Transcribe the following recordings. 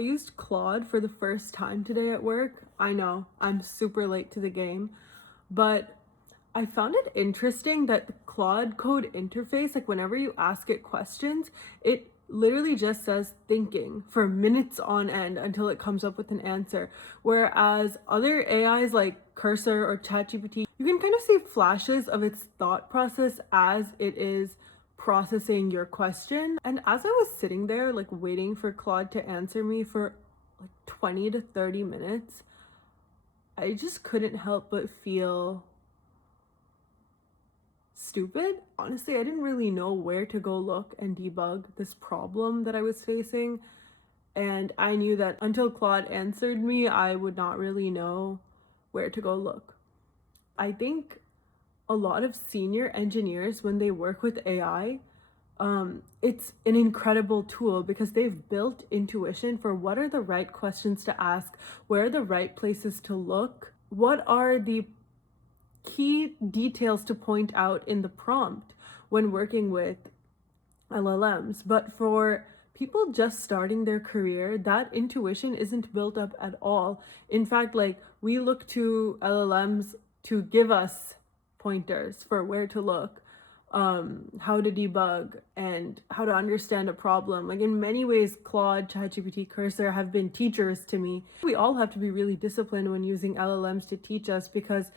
used Claude for the first time today at work. I know, I'm super late to the game, but I found it interesting that the Claude code interface, like whenever you ask it questions, it literally just says thinking for minutes on end until it comes up with an answer. Whereas other AIs like Cursor or ChatGPT, you can kind of see flashes of its thought process as it is processing your question. And as I was sitting there, like waiting for Claude to answer me for like 20 to 30 minutes, I just couldn't help but feel stupid. Honestly, I didn't really know where to go look and debug this problem that I was facing. And I knew that until Claude answered me, I would not really know where to go look. I think a lot of senior engineers, when they work with AI, it's an incredible tool because they've built intuition for what are the right questions to ask, where are the right places to look, what are the key details to point out in the prompt when working with LLMs. But for people just starting their career, that intuition isn't built up at all. In fact, like we look to LLMs to give us pointers for where to look, how to debug, and how to understand a problem. Like in many ways, Claude, ChatGPT, Cursor have been teachers to me. We all have to be really disciplined when using LLMs to teach us because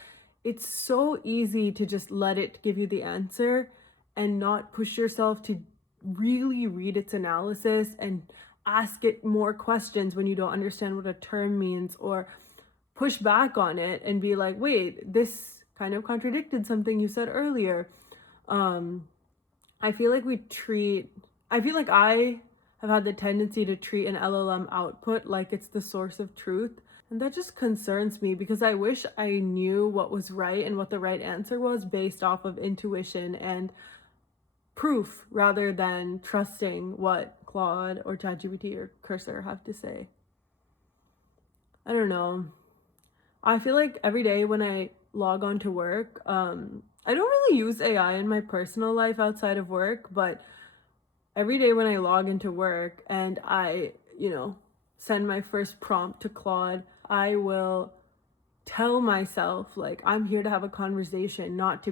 it's so easy to just let it give you the answer and not push yourself to really read its analysis and ask it more questions when you don't understand what a term means, or push back on it and be like, wait, this kind of contradicted something you said earlier. I feel like I have had the tendency to treat an LLM output like it's the source of truth. And that just concerns me because I wish I knew what was right and what the right answer was based off of intuition and proof rather than trusting what Claude or ChatGPT or Cursor have to say. I don't know. I feel like every day when I log on to work, I don't really use AI in my personal life outside of work, but every day when I log into work and I, send my first prompt to Claude, I will tell myself, like, I'm here to have a conversation, not to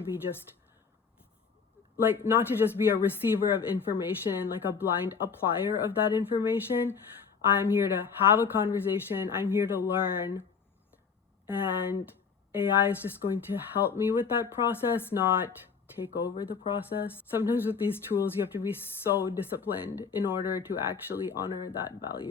just be a receiver of information, like a blind applier of that information. I'm here to have a conversation. I'm here to learn. And AI is just going to help me with that process, not take over the process. Sometimes with these tools, you have to be so disciplined in order to actually honor that value.